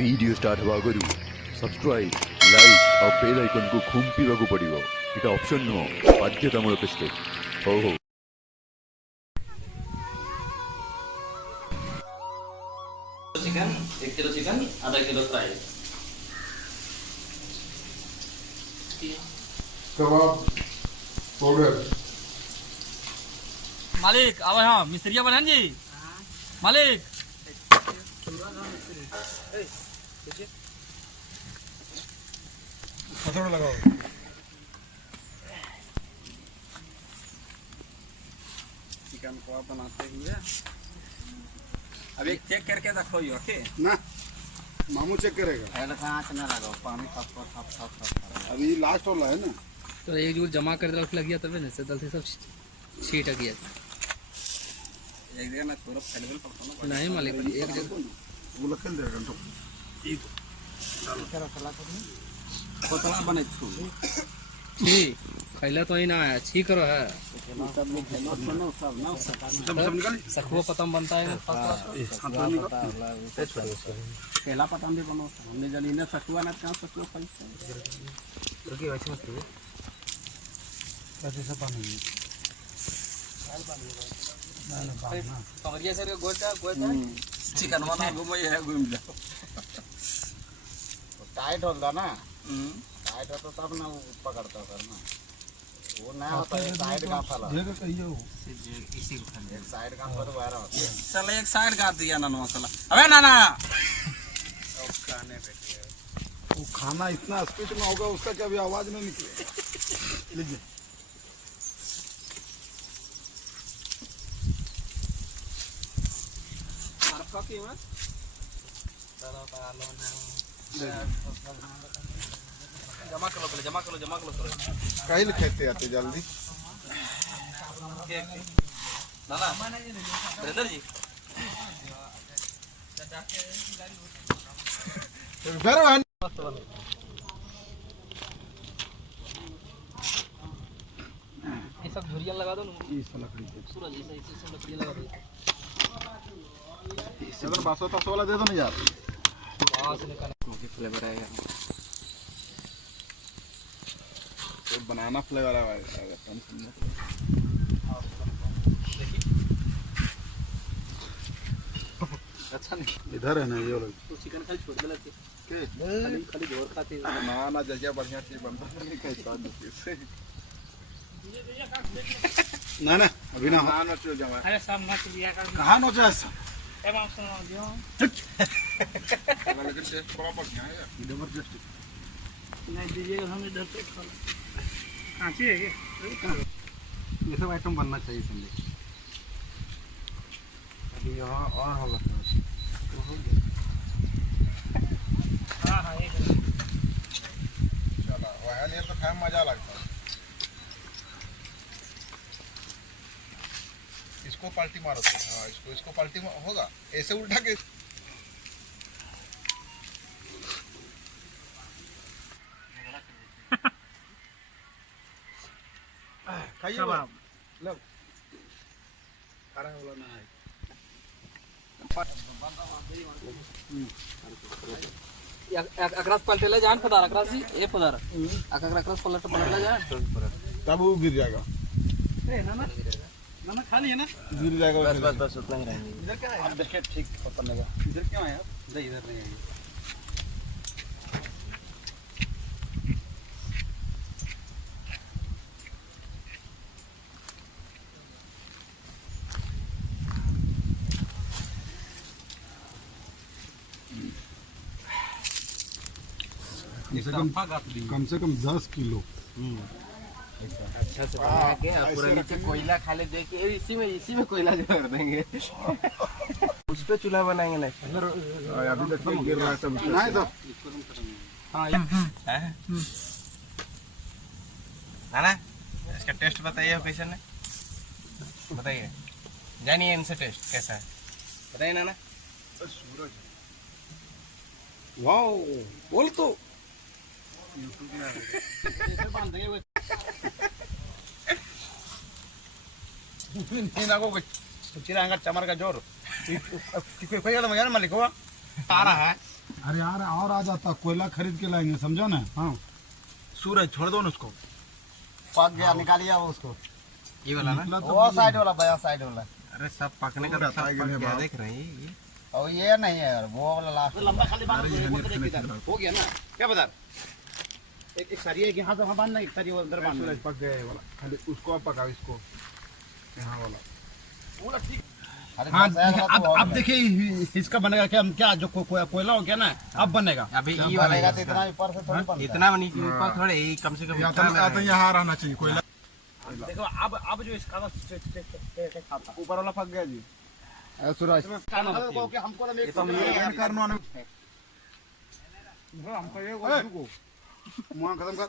Video start হওয়া আଗରୁ subscribe like ଆଉ bail ଆଇକନ୍କୁ ଖୁମ୍ପିବାକୁ ପଡ଼ିବ। ଏଇଟା ଅପସନ୍ ନୁହଁ, ବାଧ୍ୟତାମୂଳକ ଷ୍ଟେପ୍। ହଉ ହଉ। चिकन 1 किलो चिकन आधा किलो फ्राई कबाब पाउडर मालिक अब हाँ मिस्त्रिया बना जी मालिक थोड़ा लगाओ। चिकन कबाब बनाते हुए अब एक चेक करके रखो ये ओके ना मामू चेक करेगा। पहले कांच ना लगाओ पानी थप अभी लास्ट वाला है ना। तो एक जूल जमा कर दे लग गया तब ना से दल से सब छीट गया एक जगह ना थोड़ा फैलेबल पड़ता ना नहीं मालिक एक जगह वो लखन दे घंटो एक कोतला बने छु छी खैला तो ही ना आया छी करो है सब में खेलो सुनो सब ना सब निकाल सखुआ पतम बनता है केला पतम भी बनो हमने जनी ने सतुआ ना कहां सतुआ खाई रुकी वैसे मत करो ऐसे सब पानी कमरिया सर गोटा चिकन बना घूम ये घूम जा टाइट होता ना टाइट हो तो तब ना वो पकड़ता सर ना वो ना होता है साइड का फला देखो कहियो इसी को खाने एक साइड का पर वायरा होता है चल एक साइड का दिया ना मसाला अबे ना ना खाने बैठे वो खाना इतना स्पीड में होगा उसका क्या भी आवाज नहीं निकले। लीजिए आपका कीमत जमा करो कहीं लिखते आते जल्दी ना ना ब्रदर जी फिर ये सब झुरिया लगा दो ना इस लकड़ी पे सूरज ऐसे सब लकड़ियां लगा दो अगर 500 वाला दे दो ना यार। वहां से निकाल के फ्लेवर आएगा तो बनाना फ्लेवर आएगा कम सुनना। अच्छा नहीं इधर है ना ये वाला तो चिकन खाली छोड़ देला के के खाली जोर खाते ना ना जगह बढ़िया चीज बनता नहीं कैसा से ना ना अभी ना ना नचो जमा अरे सब मत दिया कर कहां नचो ऐसा ए मां सुनो दियो लेकिन टेस्ट बड़ा बढ़िया है जबरदस्त। नहीं दीजिए हम इधर पे खा कांची है ये ये सब आइटम बनना चाहिए संडे। अभी यहाँ और होगा हां हां एक चलो वह नहीं तो खाने में मजा लगता है। इसको पलटी मारो तो हाँ इसको पलटी होगा ऐसे उल्टा के खाइए बाप लो खाना वाला ना है अकरास पलटेला जान पदार अकरास जी ए पदार अकरास पलटेला जान तब वो गिर जाएगा। ए ना ना खाली है ना गिर जाएगा बस उतना ही रहेंगे इधर क्या है अब देखिए ठीक पता लगा इधर क्यों है आप इधर नहीं है कम से कम 10 किलो अच्छा से बना के पूरा नीचे कोयला खाली दे के इसी में कोयला जोड़ देंगे उस पे चूल्हा बनाएंगे ना अभी तक गिर रहा है सब नहीं तो हाँ ना इसका टेस्ट बताइए कैसा है बताइए जानिए इनसे टेस्ट कैसा है बताइए ना वाओ बोल तो यूट्यूब में चिरांगा चमर का जोर कोई मालिक हुआ आ रहा है अरे यार और आ जाता, कोयला खरीद के लाएंगे, समझो ना। हाँ सूरज छोड़ दो ना उसको। पक गया, निकालिए अब उसको। ये वाला ना, निकला तो वो साइड वाला, बया साइड वाला। अरे सब पकने का पूरा सब टाइगर पक है गया, बाप। देख रहे हैं ये। और ये नहीं है यार, वो वाला लास्ट लंबा खाली अरे ये नहीं रखने की बात। हो गया ना, क्या बता एक सरिया के हाथ वहाँ बांधना, एक सरिया उधर बांधना। सूरज पक गया ये वाला, खाली उसको आप पकाओ, इसको यहाँ वाला। हाँ अब देखिए इसका बनेगा क्या, क्या जो कोयला हो गया ना अब बनेगा। अभी ये वाला बनेगा है तो इसका। इतना ऊपर से थोड़ी बनता है। इतना बनी के ऊपर थोड़े ही, कम से कम इतना में रहेगा। यहाँ रहना चाहिए कोयला। देखो अब जो इसका खाता ऊपर वाला पक गया जी। सूरज हमको ये तो करना ना, हमको ये खत्म कर।